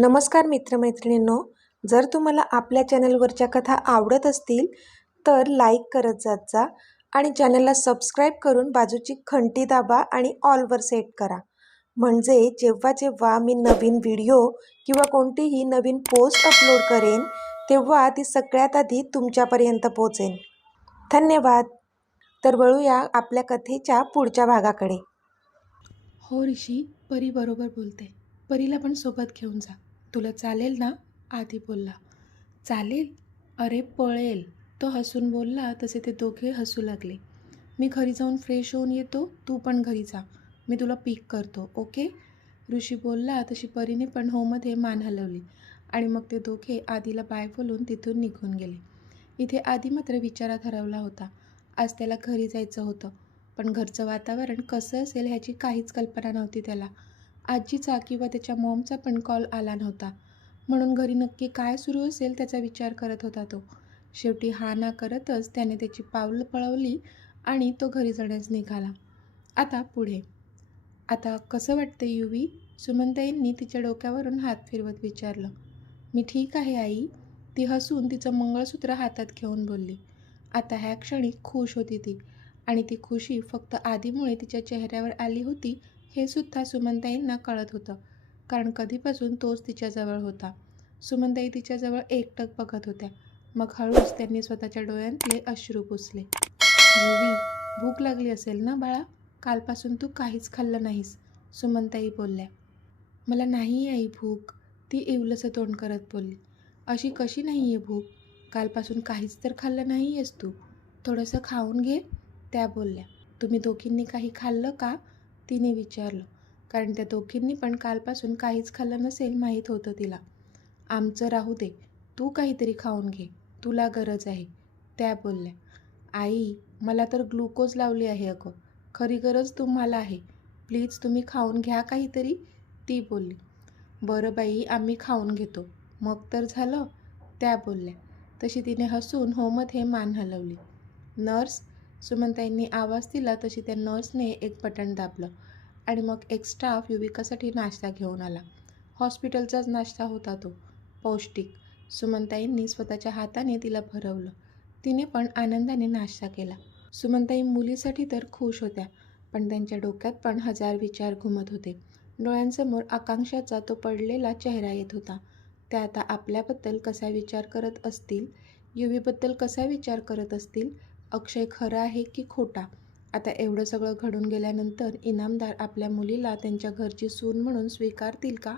नमस्कार मित्रमैत्रिणींनो, जर तुम्हाला आपल्या चॅनलवरच्या कथा आवडत असतील तर लाईक करत जात जा आणि चॅनलला सबस्क्राईब करून बाजूची घंटी दाबा आणि ऑलवर सेट करा. म्हणजे जेव्हा जेव्हा मी नवीन व्हिडिओ किंवा कोणतीही नवीन पोस्ट अपलोड करेन तेव्हा ती सगळ्यात आधी तुमच्यापर्यंत पोहोचेल. धन्यवाद. तर वळूया आपल्या कथेच्या पुढच्या भागाकडे. हो ऋषी, परी बरोबर बोलते. परीला पण सोबत घेऊन जा. तुला चालेल ना? आधी बोलला. चालेल? अरे पळेल. तो हसून बोलला तसे ते दोघे हसू लागले. मी घरी जाऊन फ्रेश होऊन येतो, तू पण घरी जा. मी तुला पिक करतो, ओके? ऋषी बोलला तशी परीने पण होमध्ये मान हलवली आणि मग ते दोघे आधीला बाय बोलून तिथून निघून गेले. इथे आधी मात्र विचारात हरवला होता. आज त्याला घरी जायचं होतं, पण घरचं वातावरण कसं असेल ह्याची काहीच कल्पना नव्हती त्याला. आजीचा किंवा त्याच्या मॉमचा पण कॉल आला नव्हता, म्हणून घरी नक्की काय सुरू असेल त्याचा विचार करत होता तो. शेवटी हा ना करतच त्याने त्याची पावलं पळवली आणि तो घरी जाण्यास निघाला. आता पुढे. आता कसं वाटतं युवी? सुमनताईंनी तिच्या डोक्यावरून हात फिरवत विचारलं. मी ठीक आहे आई, ती हसून तिचं मंगळसूत्र हातात घेऊन बोलली. आता ह्या क्षणी खुश होती ती, आणि ती खुशी फक्त आधीमुळे तिच्या चेहऱ्यावर आली होती हे सुद्धा सुमनताईंना कळत होतं, कारण कधीपासून तोच तिच्याजवळ होता. सुमनताई तिच्याजवळ एकटक बघत होत्या. मग हळूच त्यांनी स्वतःच्या डोळ्यांतले अश्रू पुसले. युवी, भूक लागली असेल ना बाळा? कालपासून तू काहीच खाल्लं नाहीस, सुमनताई बोलल्या. मला नाही आई भूक, ती इवलंसं तोंड करत बोलली. अशी कशी नाही आहे भूक? कालपासून काहीच तर खाल्लं नाही आहेस तू. थोडंसं खाऊन घे, त्या बोलल्या. तुम्ही दोघींनी काही खाल्लं का? तिने विचारलं, कारण त्या दोघींनी पण कालपासून काहीच खाल्लं नसेल माहीत होतं तिला. आमचं राहू दे, तू काहीतरी खाऊन घे, तुला गरज आहे, त्या बोलल्या. आई, मला तर ग्लुकोज लावली आहे अगं, खरी गरज तुम्हाला आहे. प्लीज तुम्ही खाऊन घ्या काहीतरी, ती बोलली. बरं बाई, आम्ही खाऊन घेतो, मग तर झालं, त्या बोलल्या. तशी तिने हसून होमध्ये मान हलवली. नर्स, सुमनताईंनी आवाज दिला तशी त्या नर्सने एक बटन दाबलं आणि मग एक स्टाफ युविकासाठी नाश्ता घेऊन आला. हॉस्पिटलचाच नाश्ता होता तो, पौष्टिक. सुमनताईंनी स्वतःच्या हाताने तिला भरवलं. तिने पण आनंदाने नाश्ता केला. सुमनताई मुलीसाठी तर खुश होत्या, पण त्यांच्या डोक्यात पण हजार विचार घुमत होते. डोळ्यांसमोर आकांक्षाचा तो पडलेला चेहरा येत होता. त्या आता आपल्याबद्दल कसा विचार करत असतील, युवीबद्दल कसा विचार करत असतील, अक्षय खरा आहे की खोटा? आता एवढं सगळं घडून गेल्यानंतर इनामदार आपल्या मुलीला त्यांच्या घरची सून म्हणून स्वीकारतील का?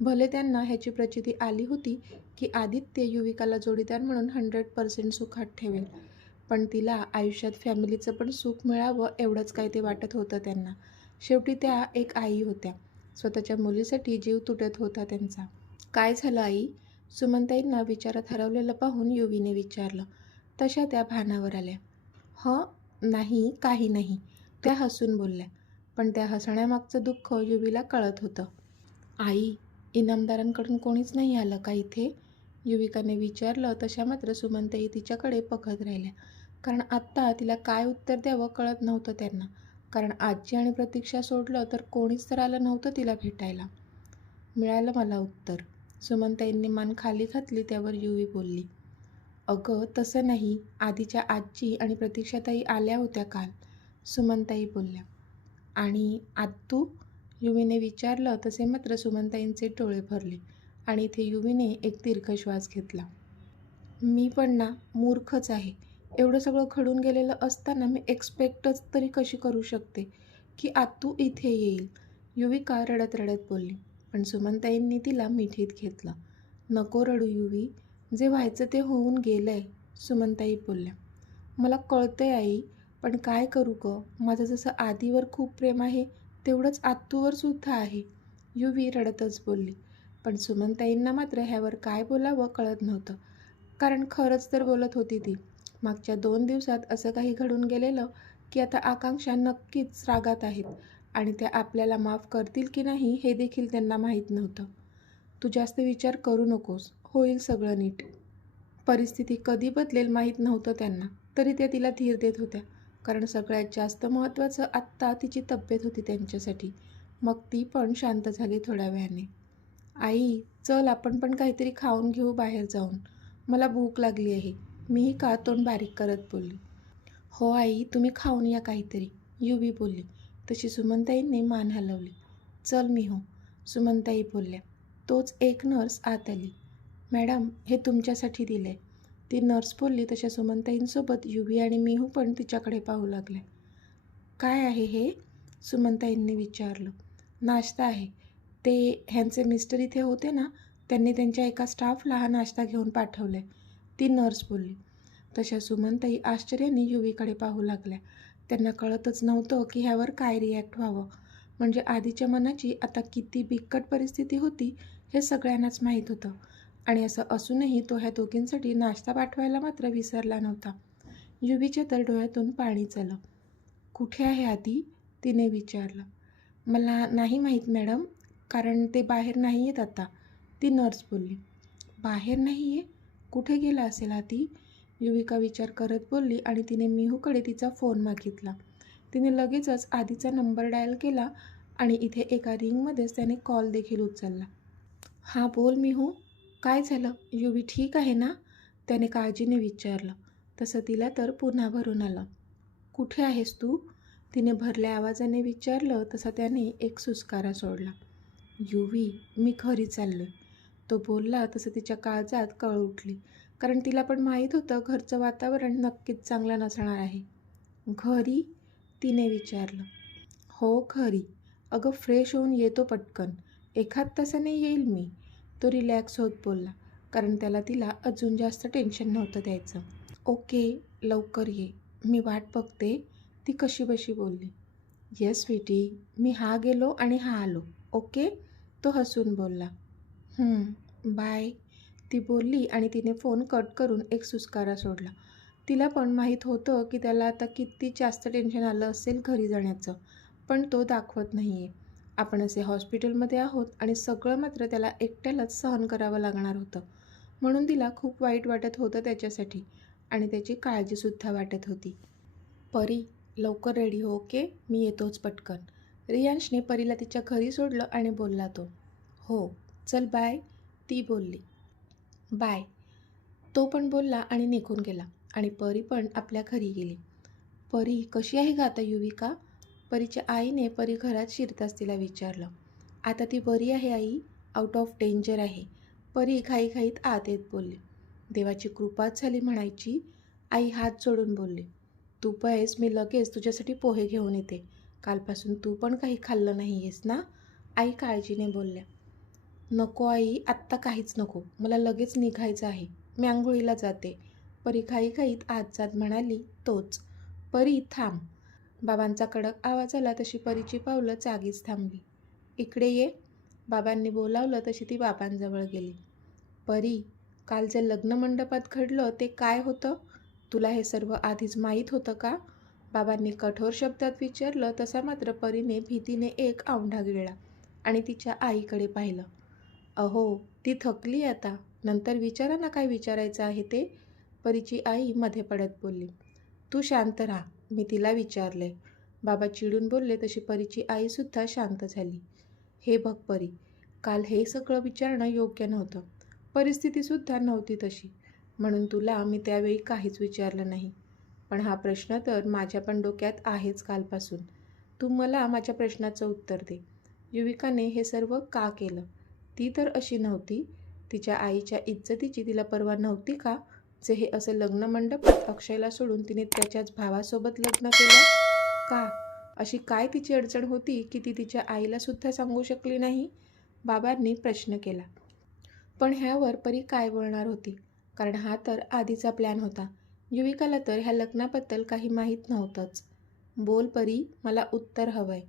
भले त्यांना ह्याची प्रचिती आली होती की आदित्य युविकाला जोडीदार म्हणून 100% सुखात ठेवेल, पण तिला आयुष्यात फॅमिलीचं पण सुख मिळावं एवढंच काय ते वाटत होतं त्यांना. शेवटी त्या एक आई होत्या. स्वतःच्या मुलीसाठी जीव तुटत होता त्यांचा. काय झालं आई? सुमनताईंना विचारात हरवलेलं पाहून युवीने विचारलं. तशा त्या भानावर आल्या. नाही, काही नाही, त्या हसून बोलल्या. पण त्या हसण्यामागचं दुःख युवीला कळत होतं. आई, इनामदारांकडून कोणीच नाही आलं का इथे? युविकाने विचारलं. तशा मात्र सुमनताई तिच्याकडे बघत राहिल्या, कारण आत्ता तिला काय उत्तर द्यावं कळत नव्हतं त्यांना, कारण आजी आणि प्रतीक्षा सोडलं तर कोणीच तर आलं नव्हतं तिला भेटायला. मिळालं मला उत्तर, सुमनताईंनी मान खाली घातली. त्यावर युवी बोलली. अगं तसं नाही, आधीच्या आजी आणि प्रतीक्षाताई आल्या होत्या काल, सुमनताई बोलल्या. आणि आत्तू? युवीने विचारलं. तसे मात्र सुमनताईंचे डोळे भरले आणि इथे युवीने एक दीर्घ श्वास घेतला. मी पण ना मूर्खच आहे. एवढं सगळं घडून गेलेलं असताना मी एक्सपेक्टच तरी कशी करू शकते की आत्तू इथे येईल? युविका रडत रडत बोलली. पण सुमनताईंनी तिला मिठीत घेतलं. नको रडू युवी, जे व्हायचं ते होऊन गेलंय, सुमनताई बोलल्या. मला कळतंय आई, पण काय करू गं? माझं जसं आधीवर खूप प्रेम आहे तेवढंच आत्तूवर सुद्धा आहे, युवी रडतच बोलली. पण सुमनताईंना मात्र ह्यावर काय बोलावं कळत नव्हतं, कारण खरंच तर बोलत होती ती. मागच्या 2 दिवसात असं काही घडून गेलेलं की आता आकांक्षा नक्कीच रागात आहेत आणि त्या आपल्याला माफ करतील की नाही हे देखील त्यांना माहीत नव्हतं. तू जास्त विचार करू नकोस, होईल सगळं नीट. परिस्थिती कधी बदलेल माहीत नव्हतं त्यांना, तरी त्या तिला धीर देत होत्या, कारण सगळ्यात जास्त महत्त्वाचं आत्ता तिची तब्येत होती त्यांच्यासाठी. मग ती पण शांत झाली थोड्या वेळाने. आई चल आपण पण काहीतरी खाऊन घेऊ बाहेर जाऊन, मला भूक लागली आहे, मीही का तोंड बारीक करत बोलली. हो आई तुम्ही खाऊन या काहीतरी, युवी बोलली. तशी सुमनताईंनी मान हलवली. चल मिहू, सुमनताई बोलल्या. तोच एक नर्स आत आली. मॅडम हे तुमच्यासाठी दिले, ती नर्स बोलली. तशा सुमनताईंसोबत युवी आणि मिहू पण तिच्याकडे पाहू लागल्या. काय आहे हे, सुमनताईंनी विचारलं. नाश्ता आहे, ते ह्यांचे मिस्टर इथे होते ना, त्यांनी त्यांच्या एका स्टाफला हा नाश्ता घेऊन पाठवले, ती नर्स बोलली. तशा सुमनताई आश्चर्याने युवीकडे पाहू लागल्या. त्यांना कळतच नव्हतं की ह्यावर काय रिॲक्ट व्हावं. म्हणजे आधीच्या मनाची आता किती बिकट परिस्थिती होती हे सगळ्यांनाच माहीत होतं. आणि असं असूनही तो ह्या दोघींसाठी नाश्ता पाठवायला मात्र विसरला नव्हता. युवीच्या तर डोळ्यातून पाणीच आलं. कुठे आहे आधी, तिने विचारलं. मला नाही माहीत मॅडम, कारण ते बाहेर नाही आहेत आता, ती नर्स बोलली. बाहेर नाही आहे, कुठे गेला असेल आधी, युविका विचार करत बोलली. आणि तिने मिहूकडे तिचा फोन मागितला. तिने लगेचच आधीचा नंबर डायल केला आणि इथे एका रिंगमध्येच त्याने कॉल देखील उचलला. हां बोल मिहू, काय झालं, युवी ठीक आहे ना, त्याने काळजीने विचारलं. तसं तिला तर पुन्हा भरून आलं. कुठे आहेस तू, तिने भरल्या आवाजाने विचारलं. तसा त्याने एक सुस्कारा सोडला. युवी मी घरी चाललोय, तो बोलला. तसं तिच्या काळजात कळ उठली, कारण तिला पण माहीत होतं घरचं वातावरण नक्कीच चांगलं नसणार आहे. घरी, तिने विचारलं. हो घरी, अगं फ्रेश होऊन येतो पटकन, एखाद तासाने येईल मी, तो रिलॅक्स होत बोलला, कारण त्याला तिला अजून जास्त टेन्शन नव्हतं द्यायचं. ओके लवकर ये, मी वाट बघते, ती कशीबशी बोलली. येस स्वीटी, मी हा गेलो आणि हा आलो, ओके, तो हसून बोलला. बाय, ती बोलली. आणि तिने फोन कट करून एक सुस्कारा सोडला. तिला पण माहीत होतं की त्याला आता किती जास्त टेन्शन आलं असेल घरी जाण्याचं, पण तो दाखवत नाही आहे. आपण असे हॉस्पिटलमध्ये आहोत आणि सगळं मात्र त्याला एकट्यालाच सहन करावं लागणार होतं. म्हणून तिला खूप वाईट वाटत होतं त्याच्यासाठी, आणि त्याची काळजीसुद्धा वाटत होती. परी लवकर रेडी हो, ओके, मी येतोच पटकन, रियांशने परीला तिच्या घरी सोडलं आणि बोलला तो. हो चल बाय, ती बोलली. बाय, तो पण बोलला आणि निघून गेला. आणि परी पण आपल्या घरी गेली. परी कशी आहे का आता युविका, परीच्या आईने परी घरात शिरताच तिला विचारलं. आता ती बरी आहे आई, आउट ऑफ डेंजर आहे, परी घाईघाईत आत येत बोलली. देवाची कृपाच झाली म्हणायची, आई हात जोडून बोलली. तू पैस, मी लगेच तुझ्यासाठी पोहे घेऊन येते, कालपासून तू पण काही खाल्लं नाही आहेस ना, आई काळजीने बोलल्या. नको आई, आत्ता काहीच नको, मला लगेच निघायचं आहे, मी आंघोळीला जाते, परी घाईघाईत आत जात म्हणाली. तोच, परी थांब, बाबांचा कडक आवाज आला. तशी परीची पावलं जागीच थांबली. इकडे ये, बाबांनी बोलावलं. तशी ती बाबांजवळ गेली. परी, काल जे लग्न मंडपात घडलं ते काय होतं, तुला हे सर्व आधीच माहीत होतं का, बाबांनी कठोर शब्दात विचारलं. तसा मात्र परीने भीतीने एक औंढा गिळला आणि तिच्या आईकडे पाहिलं. अहो ती थकली आता, नंतर विचारा ना काय विचारायचं आहे ते, परीची आई मध्ये पडत बोलली. तू शांत राहा, मी तिला विचारले, बाबा चिडून बोलले. तशी परीची आईसुद्धा शांत झाली. हे बघ परी, काल हे सगळं विचारणं योग्य नव्हतं, परिस्थितीसुद्धा नव्हती तशी, म्हणून तुला मी त्यावेळी काहीच विचारलं नाही. पण हा प्रश्न तर माझ्या पण डोक्यात आहेच कालपासून, तू मला माझ्या प्रश्नाचं उत्तर दे. युविकाने हे सर्व का केलं, ती तर अशी नव्हती, तिच्या आईच्या इज्जतीची तिला पर्वा नव्हती का, जे हे असं लग्न मंडपात अक्षयला सोडून तिने त्याच्याच भावासोबत लग्न केलं का, अशी काय तिची अडचण होती की ती तिच्या आईला सुद्धा सांगू शकली नाही, बाबांनी प्रश्न केला. पण ह्यावर परी काय बोलणार होती, कारण हा तर आधीचा प्लॅन होता. युविकाला तर ह्या लग्नाबद्दल काही माहीत नव्हतंच. बोल परी, मला उत्तर हवंय,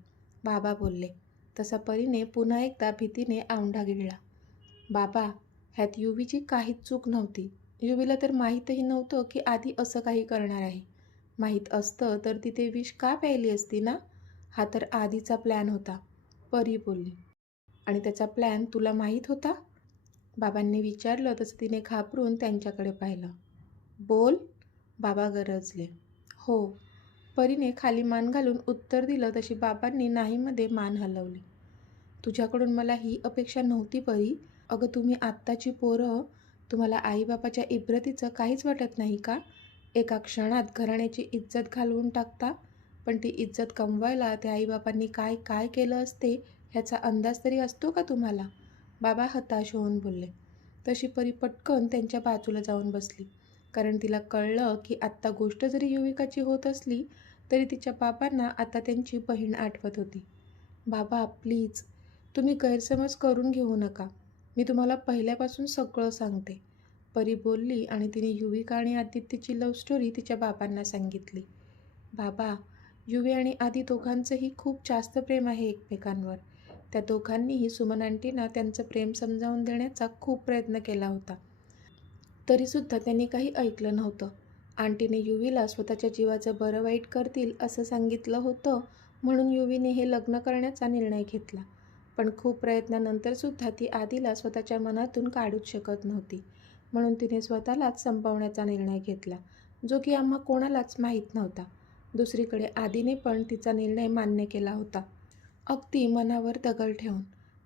बाबा बोलले. तसा परीने पुन्हा एकदा भीतीने औंढा गिळला. बाबा, ह्यात युवीची काहीच चूक नव्हती, युवीला तर माहीतही नव्हतं की आधी असं काही करणार आहे. माहीत असतं तर ती ते विष का प्यायली असती ना, हा तर आधीचा प्लॅन होता, परी बोलली. आणि त्याचा प्लॅन तुला माहीत होता, बाबांनी विचारलं. तसं तिने घाबरून त्यांच्याकडे पाहिलं. बोल, बाबा गरजले. हो, परीने खाली मान घालून उत्तर दिलं. तशी बाबांनी नाहीमध्ये मान हलवली. तुझ्याकडून मला ही अपेक्षा नव्हती परी. अगं तुम्ही आत्ताची पोरं, तुम्हाला आईबापाच्या इब्रतीचं काहीच वाटत नाही का? एका क्षणात घराण्याची इज्जत घालवून टाकता, पण ती इज्जत कमवायला त्या आईबापांनी काय काय केलं असते ह्याचा अंदाज तरी असतो का तुम्हाला? बाबा हताश होऊन बोलले. तशी परी पटकन त्यांच्या बाजूला जाऊन बसली, कारण तिला कळलं की आत्ता गोष्ट जरी युविकाची होत असली तरी तिच्या बाबांना आता त्यांची बहीण आठवत होती. बाबा प्लीज, तुम्ही गैरसमज करून घेऊ नका. मी तुम्हाला पहिल्यापासून सगळं सांगते, परी बोलली आणि तिने युविका आणि आदित्यची लव्ह स्टोरी तिच्या बाबांना सांगितली. बाबा, युवी आणि आदी दोघांचंही खूप जास्त प्रेम आहे एकमेकांवर. त्या दोघांनीही सुमन आंटींना त्यांचं प्रेम समजावून देण्याचा खूप प्रयत्न केला होता. तरीसुद्धा त्यांनी काही ऐकलं नव्हतं. आंटीने युवीला स्वतःच्या जीवाचं बरं वाईट करतील असं सांगितलं होतं, म्हणून युवीने हे लग्न करण्याचा निर्णय घेतला. पण खूप प्रयत्नानंतरसुद्धा ती आदीला स्वतःच्या मनातून काढूच शकत नव्हती, म्हणून तिने स्वतःलाच संपवण्याचा निर्णय घेतला, जो की आम्हा कोणालाच माहीत नव्हता. दुसरीकडे आदीने पण तिचा निर्णय मान्य केला होता, अगदी मनावर दगड ठेवून.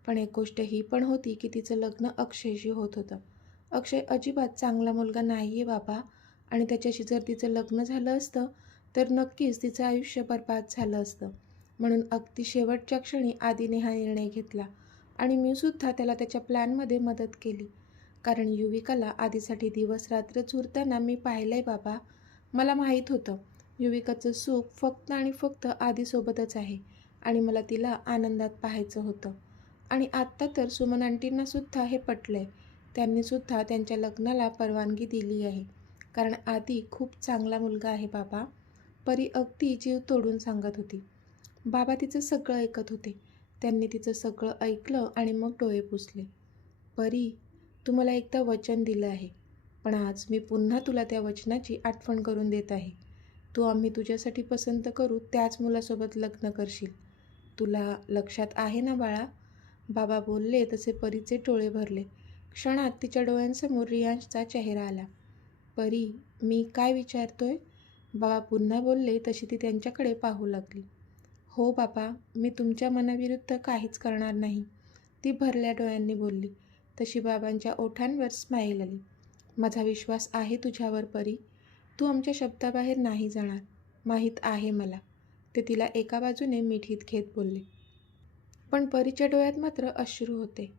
पण एक गोष्ट ही पण होती की तिचं लग्न अक्षयशी होत होतं. अक्षय अजिबात चांगला मुलगा नाही आहे बाबा, आणि त्याच्याशी जर तिचं लग्न झालं असतं तर नक्कीच तिचं आयुष्य बरबाद झालं असतं. म्हणून अगदी शेवटच्या क्षणी आदीने हा निर्णय घेतला, आणि मीसुद्धा त्याला त्याच्या प्लॅनमध्ये मदत केली. कारण युविकाला आधीसाठी दिवस रात्र चुरताना मी पाहिलं आहे बाबा. मला माहीत होतं युविकाचं सुख फक्त आणि फक्त आधीसोबतच आहे, आणि मला तिला आनंदात पाहायचं होतं. आणि आत्ता तर सुमन आंटींनासुद्धा हे पटलं आहे. त्यांनीसुद्धा त्यांच्या लग्नाला परवानगी दिली आहे, कारण आदी खूप चांगला मुलगा आहे बाबा, परी अगदी जीव तोडून सांगत होती. बाबा तिचं सगळं ऐकत होते. त्यांनी तिचं सगळं ऐकलं आणि मग डोळे पुसले. परी, तू मला एकदा वचन दिलं आहे, पण आज मी पुन्हा तुला त्या वचनाची आठवण करून देत आहे. तू आम्ही तुझ्यासाठी पसंत करू त्याच मुलासोबत लग्न करशील. तुला लक्षात आहे ना बाळा? बाबा बोलले तसे परीचे डोळे भरले. क्षणात तिच्या डोळ्यांसमोर रियांशचा चेहरा आला. परी, मी काय विचारतोय? बाबा पुन्हा बोलले तशी ती त्यांच्याकडे पाहू लागली. हो बाबा, मी तुमच्या मनाविरुद्ध काहीच करणार नाही, ती भरल्या डोळ्यांनी बोलली. तशी बाबांच्या ओठांवर स्माईल आली. माझा विश्वास आहे तुझ्यावर परी, तू आमच्या शब्दाबाहेर नाही जाणार, माहीत आहे मला, ते तिला एका बाजूने मिठीत घेत बोलले. पण परीच्या डोळ्यात मात्र अश्रू होते.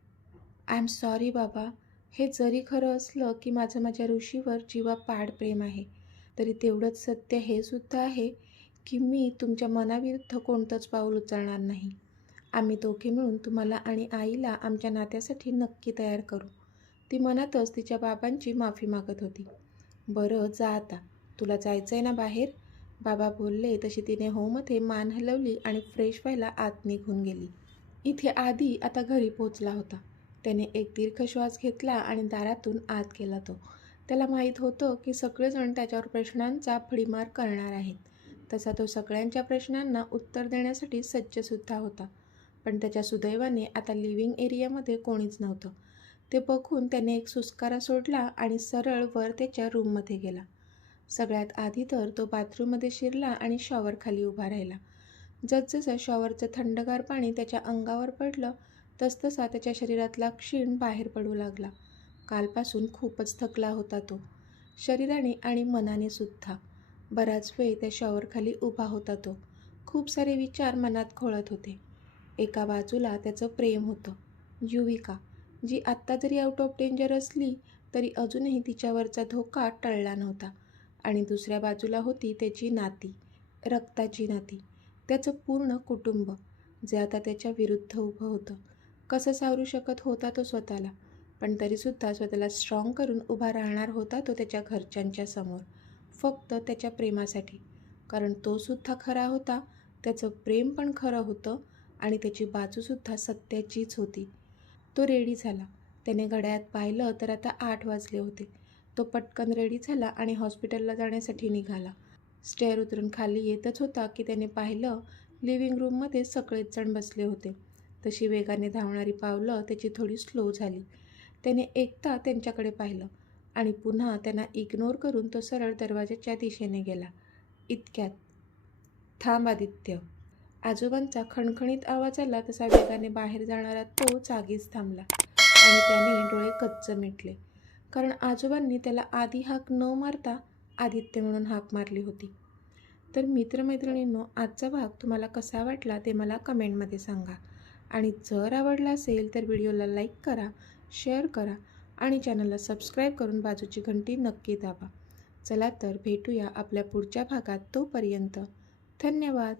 आय एम सॉरी बाबा, हे जरी खरं असलं की माझं माझ्या ऋषीवर जीवापाड प्रेम आहे, तरी तेवढंच सत्य हे सुद्धा आहे की मी तुमच्या मनाविरुद्ध कोणतंच पाऊल उचलणार नाही. आम्ही दोघे मिळून तुम्हाला आणि आईला आमच्या नात्यासाठी नक्की तयार करू. ती मनातच तिच्या बाबांची माफी मागत होती. बरं जा आता, तुला जायचं आहे ना बाहेर? बाबा बोलले तशी तिने होमध्ये मान हलवली आणि फ्रेश व्हायला आत निघून गेली. इथे आदी आता घरी पोचला होता. त्याने एक दीर्घ श्वास घेतला आणि दारातून आत गेला. त्याला माहीत होतं की सगळेजण त्याच्यावर प्रश्नांचा भडीमार करणार आहेत. तसा तो सगळ्यांच्या प्रश्नांना उत्तर देण्यासाठी सज्जसुद्धा होता. पण त्याच्या सुदैवाने आता लिव्हिंग एरियामध्ये कोणीच नव्हतं. ते बघून त्याने एक सुस्कारा सोडला आणि सरळ वर त्याच्या रूममध्ये गेला. सगळ्यात आधी तर तो बाथरूममध्ये शिरला आणि शॉवरखाली उभा राहिला. जसजसं शॉवरचं थंडगार पाणी त्याच्या अंगावर पडलं तसतसा त्याच्या शरीरातला क्षीण बाहेर पडू लागला. कालपासून खूपच थकला होता तो, शरीराने आणि मनाने सुद्धा. बराच वेळ त्या शॉवरखाली उभा होता तो. खूप सारे विचार मनात खोळत होते. एका बाजूला त्याचं प्रेम होतं, युविका, जी आत्ता जरी आउट ऑफ डेंजर असली तरी अजूनही तिच्यावरचा धोका टळला नव्हता. आणि दुसऱ्या बाजूला होती त्याची नाती, रक्ताची नाती, त्याचं पूर्ण कुटुंब, जे आता त्याच्या विरुद्ध उभं होतं. कसं सावरू शकत होता तो स्वतःला, पण तरीसुद्धा स्वतःला स्ट्रॉंग करून उभा राहणार होता तो त्याच्या घरच्यांच्या समोर, फक्त त्याच्या प्रेमासाठी. कारण तो सुद्धा खरा होता, त्याचं प्रेम पण खरं होतं, आणि त्याची बाजूसुद्धा सत्याचीच होती. तो रेडी झाला. त्याने घड्याळात पाहिलं तर आता 8 वाजले होते. तो पटकन रेडी झाला आणि हॉस्पिटलला जाण्यासाठी निघाला. स्टेअर उतरून खाली येतच होता की त्याने पाहिलं लिव्हिंग रूममध्ये सगळेच जण बसले होते. तशी वेगाने धावणारी पावलं त्याची थोडी स्लो झाली. त्याने एकदा त्यांच्याकडे पाहिलं आणि पुन्हा त्यांना इग्नोर करून तो सरळ दरवाजाच्या दिशेने गेला. इतक्यात, थांब आदित्य, आजोबांचा खणखणीत आवाज आला तसा वेगाने बाहेर जाणारा तो जागीच थांबला आणि त्याने डोळे कच्च मिटले, कारण आजोबांनी त्याला आधी हाक न मारता आदित्य म्हणून हाक मारली होती. तर मित्रमैत्रिणींनो, आजचा भाग तुम्हाला कसा वाटला ते मला कमेंटमध्ये सांगा. आणि जर आवडला असेल तर व्हिडिओला लाईक करा, शेअर करा आणि चॅनलला सबस्क्राईब करून बाजूची घंटी नक्की दाबा. चला तर भेटूया आपल्या पुढच्या भागात. तोपर्यंत धन्यवाद.